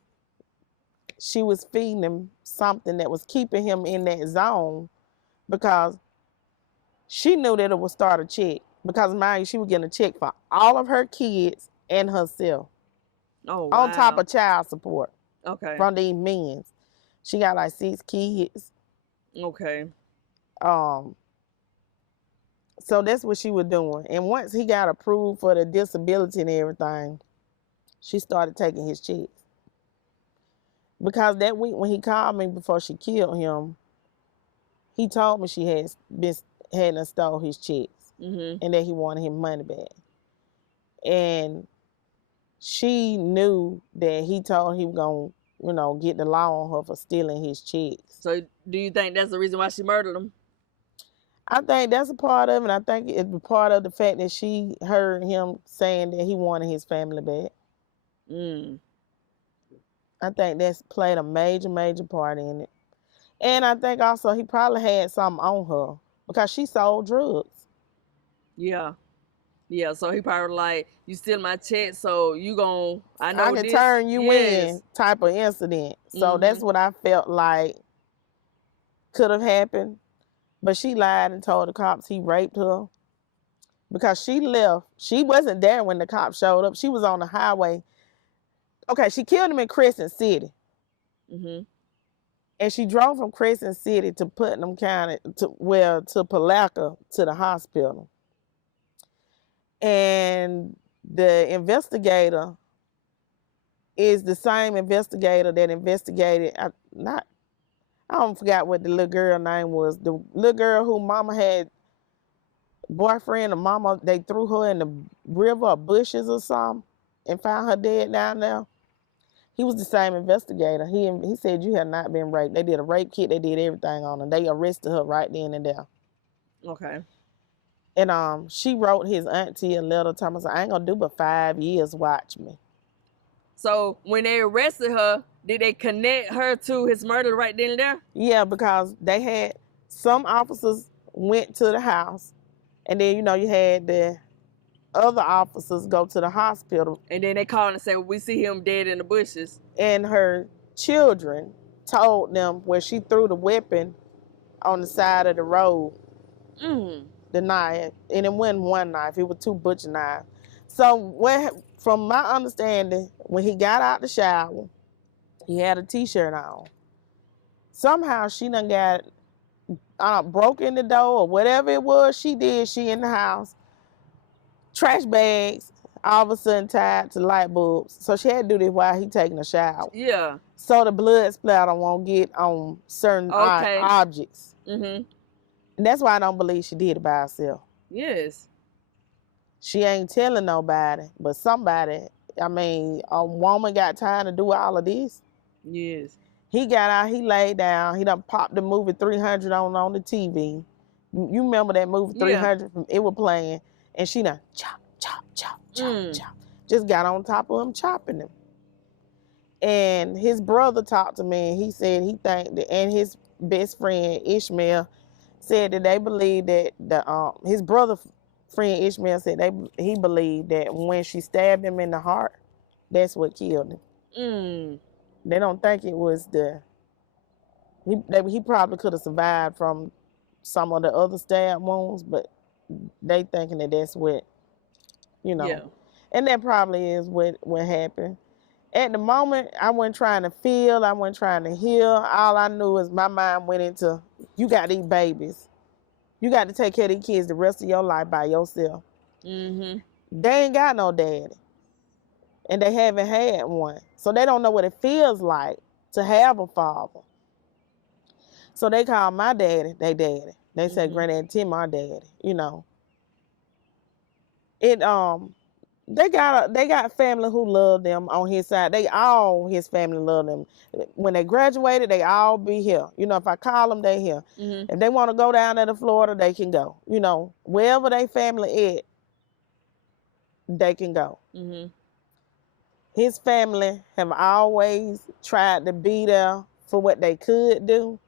She was feeding him something that was keeping him in that zone because she knew that it would start a check. Because, mind you, she was getting a check for all of her kids and herself. Oh, wow. On top of child support. Okay. from these men. She got like 6 kids. Okay. So that's what she was doing. And once he got approved for the disability and everything, she started taking his checks. Because that week when he called me before she killed him, he told me she hadn't stole his checks and that he wanted his money back. And she knew that he told he was gonna, get the law on her for stealing his checks. So do you think that's the reason why she murdered him? I think that's a part of it. I think it's a part of the fact that she heard him saying that he wanted his family back. I think that's played a major, major part in it. And I think also he probably had something on her because she sold drugs. Yeah. Yeah, so he probably like, you steal my check, so you I can turn you in type of incident. So that's what I felt like could have happened. But she lied and told the cops he raped her because she left. She wasn't there when the cops showed up. She was on the highway. Okay, she killed him in Crescent City. And she drove from Crescent City to Putnam County, to Palaca, to the hospital. And the investigator is the same investigator that investigated, I don't forget what the little girl name was. The little girl who mama had boyfriend and mama, they threw her in the river or bushes or something and found her dead down there. He was the same investigator. He said you had not been raped. They did a rape kit. They did everything on her. They arrested her right then and there. Okay. And she wrote his auntie a letter telling us, I ain't gonna do but 5 years, watch me. So when they arrested her, did they connect her to his murder right then and there? Yeah, because they had some officers went to the house, and then you had the other officers go to the hospital. And then they called and said, well, we see him dead in the bushes. And her children told them where she threw the weapon on the side of the road. The knife. And it wasn't one knife, it was 2 butcher knives. So from my understanding, when he got out the shower, he had a t-shirt on. Somehow she done got broke in the door or whatever it was she did. She in the house. Trash bags all of a sudden tied to light bulbs. So she had to do this while he taking a shower. Yeah. So the blood splatter won't get on certain objects. And that's why I don't believe she did it by herself. Yes. She ain't telling nobody, but somebody, a woman got time to do all of this. Yes. He got out, he laid down, he done popped the movie 300 on the TV. You remember that movie 300? Yeah. It was playing, and she done chop, chop, chop, chop, chop. Just got on top of him, chopping him. And his brother talked to me, and he said he think that, and his best friend Ishmael said that they believe that his brother friend Ishmael said he believed that when she stabbed him in the heart, that's what killed him. They don't think it was he probably could have survived from some of the other stab wounds, but they thinking that that's what, Yeah. And that probably is what happened. At the moment, I wasn't trying to feel, I wasn't trying to heal. All I knew is my mind went into, you got these babies. You got to take care of these kids the rest of your life by yourself. They ain't got no daddy. And they haven't had one. So they don't know what it feels like to have a father. So they call my daddy they daddy. They say Granddaddy Tim our daddy, They got family who love them on his side. His family love them. When they graduated, they all be here. If I call them, they here. If they want to go down there to Florida, they can go. Wherever they family at, they can go. His family have always tried to be there for what they could do.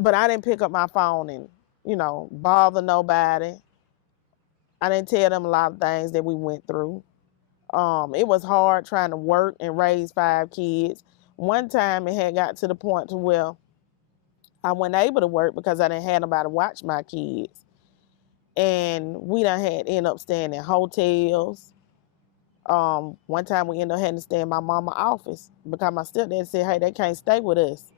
But I didn't pick up my phone and, bother nobody. I didn't tell them a lot of things that we went through. It was hard trying to work and raise 5 kids. One time it had got to the point to where I wasn't able to work because I didn't have nobody to watch my kids. And we done had end up staying in hotels. One time we ended up having to stay in my mama's office because my stepdad said, hey, they can't stay with us.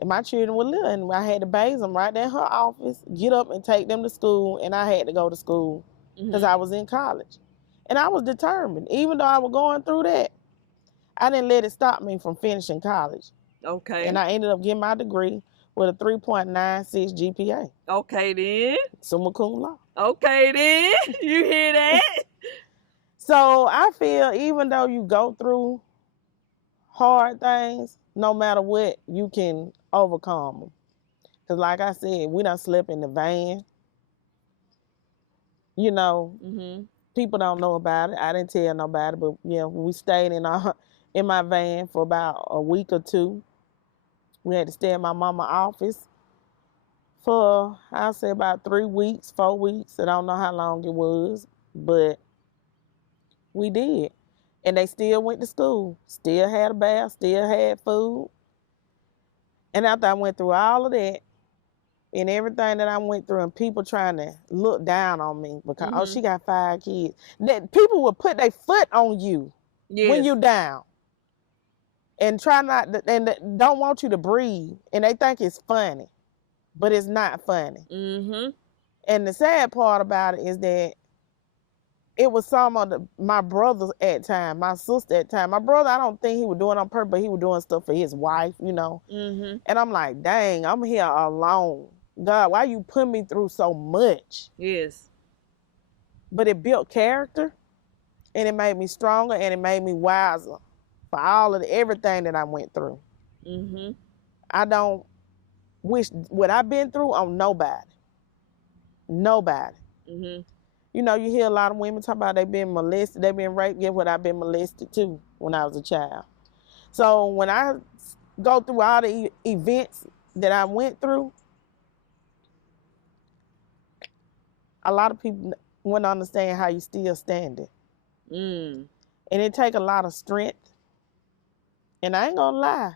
And my children were little, and I had to bathe them right there in her office, get up and take them to school, and I had to go to school because I was in college. And I was determined. Even though I was going through that, I didn't let it stop me from finishing college. Okay. And I ended up getting my degree with a 3.96 GPA. Okay, then. Summa cum laude. Okay, then. You hear that? So I feel even though you go through hard things, no matter what, you can overcome them. Because like I said, we done slept in the van. You know, people don't know about it. I didn't tell nobody, but yeah, we stayed in my van for about a week or two. We had to stay in my mama's office for, I'll say about 3 weeks, 4 weeks. I don't know how long it was, but we did. And they still went to school, still had a bath, still had food. And after I went through all of that and everything that I went through and people trying to look down on me because, oh, she got 5 kids. That people will put their foot on you when you down and try not to, and don't want you to breathe. And they think it's funny, but it's not funny. And the sad part about it is that it was some of my brothers at time, my sister at time. My brother, I don't think he was doing it on purpose, but he was doing stuff for his wife, you know. And I'm like, dang, I'm here alone. God, why you put me through so much? Yes. But it built character, and it made me stronger, and it made me wiser for all of everything that I went through. I don't wish what I've been through on nobody. Nobody. You know, you hear a lot of women talk about they been molested, they been raped. Guess what? I've been molested too when I was a child. So when I go through all the events that I went through, a lot of people wouldn't understand how you still standing. And it take a lot of strength. And I ain't gonna lie,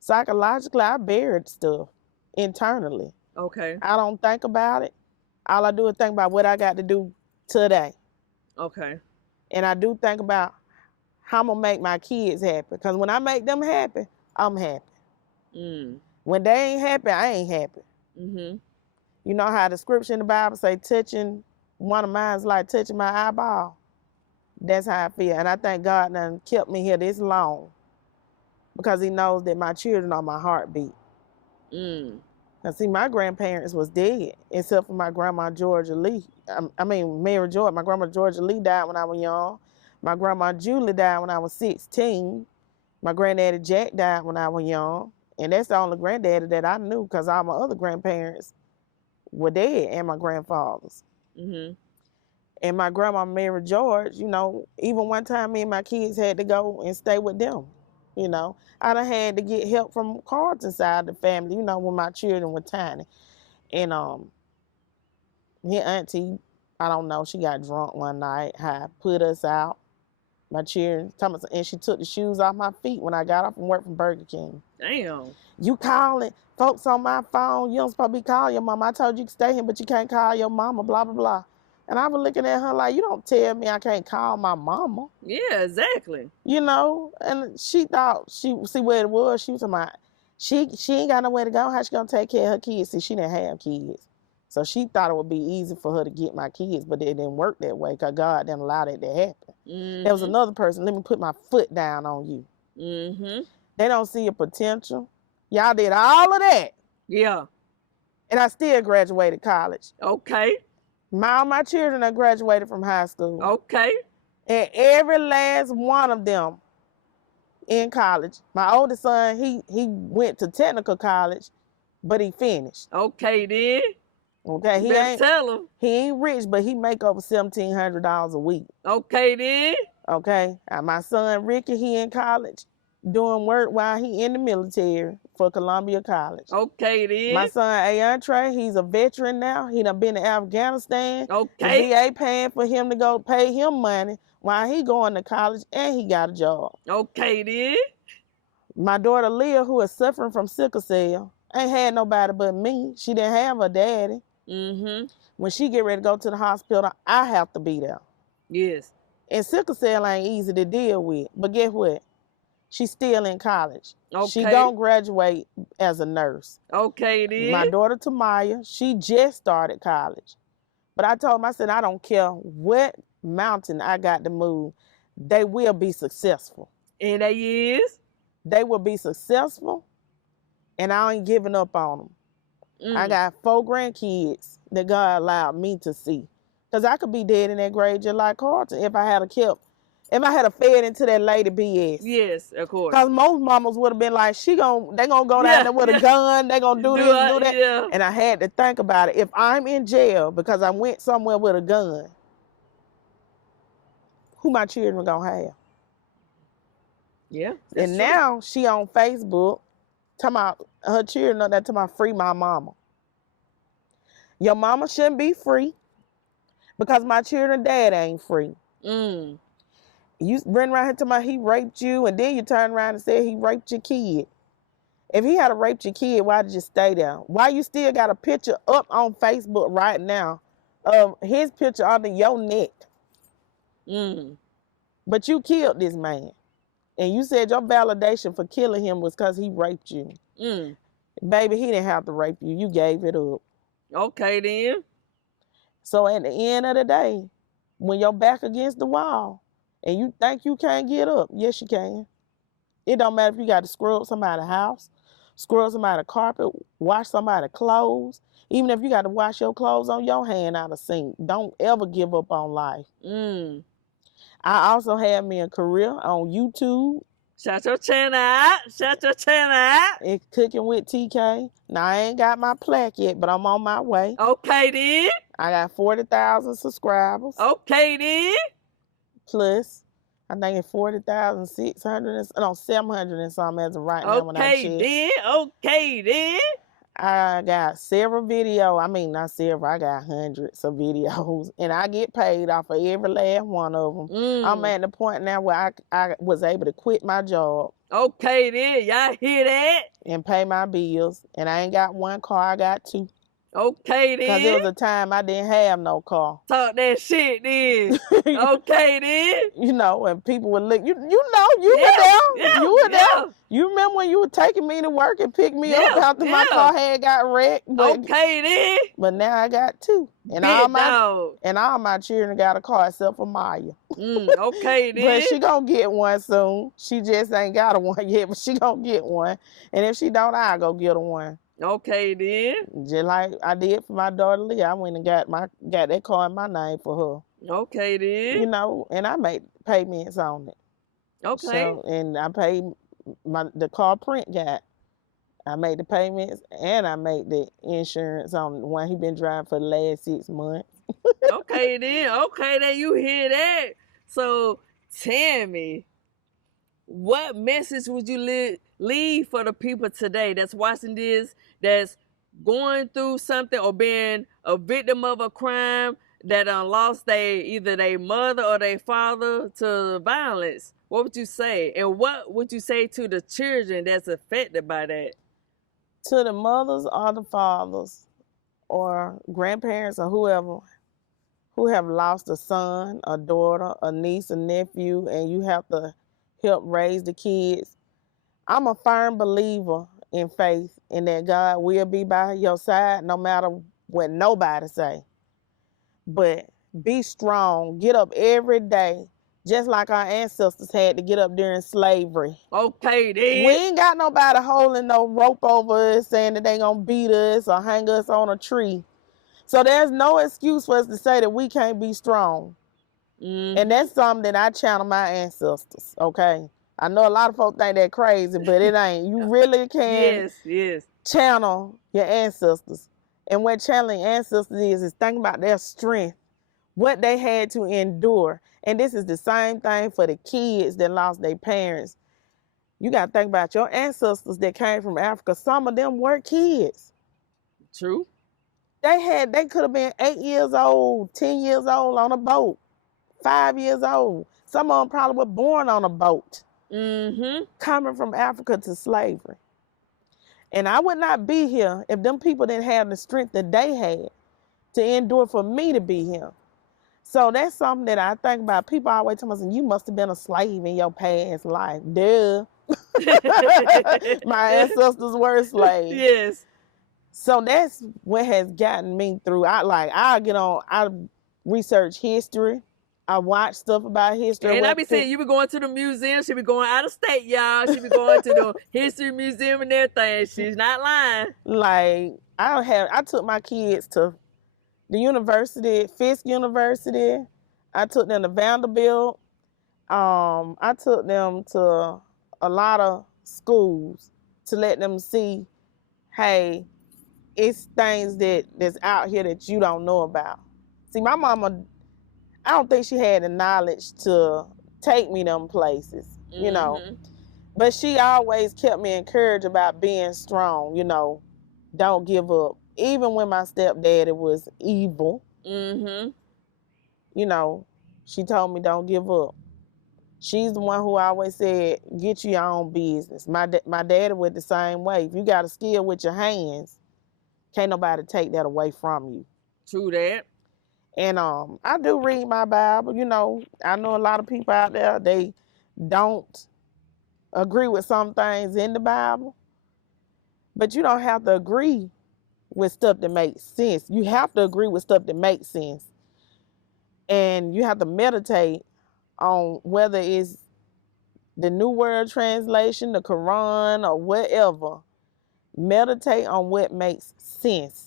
psychologically, I buried stuff internally. Okay. I don't think about it. All I do is think about what I got to do today. Okay. And I do think about how I'm going to make my kids happy. Because when I make them happy, I'm happy. When they ain't happy, I ain't happy. You know how the scripture in the Bible say touching one of mine is like touching my eyeball? That's how I feel. And I thank God done kept me here this long because he knows that my children are my heartbeat. Now, see, my grandparents was dead, except for my grandma, Georgia Lee. Mary George. My grandma, Georgia Lee, died when I was young. My grandma, Julie, died when I was 16. My granddaddy, Jack, died when I was young. And that's the only granddaddy that I knew because all my other grandparents were dead and my grandfathers. And my grandma, Mary George, you know, even one time me and my kids had to go and stay with them. You know, I done had to get help from Carlton side of the family, you know, when my children were tiny. And his auntie, I don't know, she got drunk one night, put us out. My children, and she took the shoes off my feet when I got off from work from Burger King. Damn. You calling folks on my phone, you don't supposed to be calling your mama. I told you to stay here, but you can't call your mama, blah, blah, blah. And I was looking at her like, you don't tell me I can't call my mama. Yeah, exactly. You know, and she thought, see where it was, she was talking about, she ain't got nowhere to go, how she gonna take care of her kids? See, she didn't have kids. So she thought it would be easy for her to get my kids, but it didn't work that way because God didn't allow that to happen. There was another person, let me put my foot down on you. They don't see your potential. Y'all did all of that. Yeah. And I still graduated college. Okay. All my children are graduated from high school. Okay. And every last one of them in college. My oldest son, he went to technical college, but he finished. Okay, then. Okay, tell him. He ain't rich, but he make over $1,700 a week. Okay, then. Okay. My son Ricky, he in college doing work while he in the military for Columbia College. Okay, then. My son Ayantre, he's a veteran now. He done been to Afghanistan. Okay. The VA paying for him to go pay him money while he going to college and he got a job. Okay, then. My daughter Leah, who is suffering from sickle cell, ain't had nobody but me. She didn't have her daddy. When she get ready to go to the hospital, I have to be there. Yes. And sickle cell ain't easy to deal with. But guess what? She's still in college. Okay. She gonna graduate as a nurse. Okay, then. My daughter Tamaya, she just started college. But I told him, I said, I don't care what mountain I got to move, they will be successful. And they is? They will be successful, and I ain't giving up on them. I got 4 grandkids that God allowed me to see. Because I could be dead in that grave just like Carlton if I had fed into that lady BS. Yes, of course. Because most mamas would have been like, they gonna go down there with a gun, they gonna do this, do that. Yeah. And I had to think about it. If I'm in jail because I went somewhere with a gun, who my children gonna have? Yeah. And true. Now she on Facebook talking about her children up there talking about free my mama. Your mama shouldn't be free because my children dad ain't free. You bring around here talking about he raped you, and then you turn around and say he raped your kid. If he had raped your kid, why did you stay there? Why you still got a picture up on Facebook right now of his picture under your neck? But you killed this man. And you said your validation for killing him was because he raped you. Baby, he didn't have to rape you. You gave it up. Okay, then. So at the end of the day, when you're back against the wall and you think you can't get up, yes, you can. It don't matter if you got to scrub somebody's house, scrub somebody's carpet, wash somebody's clothes. Even if you got to wash your clothes on your hand out of sink, don't ever give up on life. I also had me a career on YouTube. Shout your channel out. Shout your channel out. It's Cooking with TK. Now, I ain't got my plaque yet, but I'm on my way. Okay, then. I got 40,000 subscribers. Okay, then. Plus, I think it's 40,600, no, 700 and something as of right now when I check. Okay, then. I got several videos. I mean, not several. I got hundreds of videos. And I get paid off of every last one of them. I'm at the point now where I was able to quit my job. Okay, then. Y'all hear that? And pay my bills. And I ain't got 1 car. I got 2. Okay, then. Because there was a time I didn't have no car. Talk that shit, then. Okay, then. You know, and people would look. You know, you were there. You were there. You remember when you were taking me to work and pick me up after my car had got wrecked? But, okay, then. But now I got 2. And all my children got a car except for Maya. Okay, then. But she gonna get one soon. She just ain't got a one yet, but she gonna get one. And if she don't, I'll go get her one. Okay, then. Just like I did for my daughter Lee. I went and got that car in my name for her. Okay, then. You know, and I made payments on it. Okay. So, and I paid the car print guy. I made the payments and I made the insurance on the one he been driving for the last 6 months. Okay, then you hear that. So, Tammy, what message would you leave for the people today that's watching this, that's going through something or being a victim of a crime that lost either their mother or their father to violence? What would you say? And what would you say to the children that's affected by that? To the mothers or the fathers or grandparents or whoever who have lost a son, a daughter, a niece, a nephew, and you have to help raise the kids. I'm a firm believer in faith and that God will be by your side no matter what nobody say. But be strong. Get up every day, just like our ancestors had to get up during slavery. Okay, then. We ain't got nobody holding no rope over us saying that they gonna beat us or hang us on a tree. So there's no excuse for us to say that we can't be strong. And that's something that I channel my ancestors, okay? I know a lot of folks think that crazy, but it ain't. You really can channel your ancestors. And what channeling ancestors is thinking about their strength, what they had to endure. And this is the same thing for the kids that lost their parents. You got to think about your ancestors that came from Africa. Some of them were kids. True. They could have been 8 years old, 10 years old on a boat, 5 years old. Some of them probably were born on a boat. Coming from Africa to slavery. And I would not be here if them people didn't have the strength that they had to endure for me to be here. So that's something that I think about. People always tell me, you must have been a slave in your past life. Duh. My ancestors were slaves. Yes. So that's what has gotten me through. I research history. I watch stuff about history. And I be saying, you be going to the museum. She be going out of state, y'all. She be going to the history museum and everything. She's not lying. Like, I took my kids to the university, Fisk University. I took them to Vanderbilt. I took them to a lot of schools to let them see, hey, it's things that's out here that you don't know about. See, my mama, I don't think she had the knowledge to take me them places, you know. But she always kept me encouraged about being strong, you know. Don't give up. Even when my stepdaddy was evil, you know, she told me don't give up. She's the one who always said, get you your own business. My daddy was the same way. If you got a skill with your hands, can't nobody take that away from you. True that. And I do read my Bible. You know, I know a lot of people out there, they don't agree with some things in the Bible. But you don't have to agree with stuff that makes sense. You have to agree with stuff that makes sense. And you have to meditate on whether it's the New World Translation, the Quran, or whatever. Meditate on what makes sense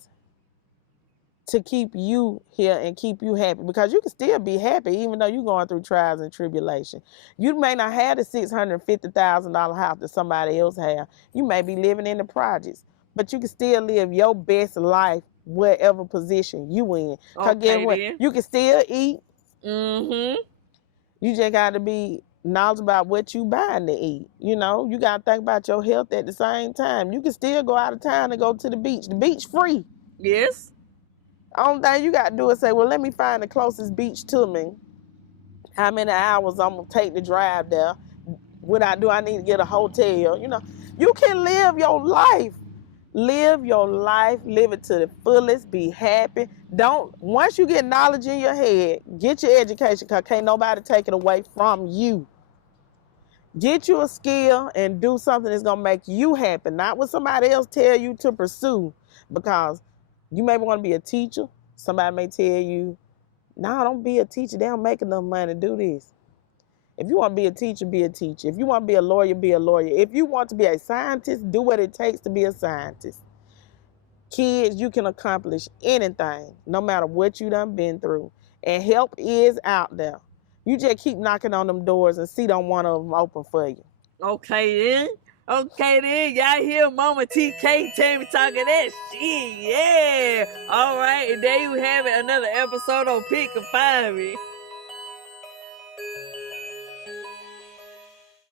to keep you here and keep you happy, because you can still be happy even though you're going through trials and tribulation. You may not have the $650,000 house that somebody else have. You may be living in the projects, but you can still live your best life whatever position you in. Okay, you can still eat. You just got to be knowledgeable about what you buying to eat. You know, you got to think about your health at the same time. You can still go out of town and go to the beach. The beach free. Yes. Only thing you got to do is say, well, let me find the closest beach to me. How many hours I'm going to take to drive there? What I need to get a hotel. You know, you can live your life. Live your life. Live it to the fullest. Be happy. Once you get knowledge in your head, get your education, because can't nobody take it away from you. Get you a skill and do something that's going to make you happy, not what somebody else tell you to pursue. Because you may want to be a teacher. Somebody may tell you, no, don't be a teacher. They don't make enough money to do this. If you want to be a teacher, be a teacher. If you want to be a lawyer, be a lawyer. If you want to be a scientist, do what it takes to be a scientist. Kids, you can accomplish anything, no matter what you done been through. And help is out there. You just keep knocking on them doors and see don't one of them open for you. Okay then. Y'all hear Mama TK Tammy talking that shit, yeah. All right, and there you have it, another episode on Pick and Find Me.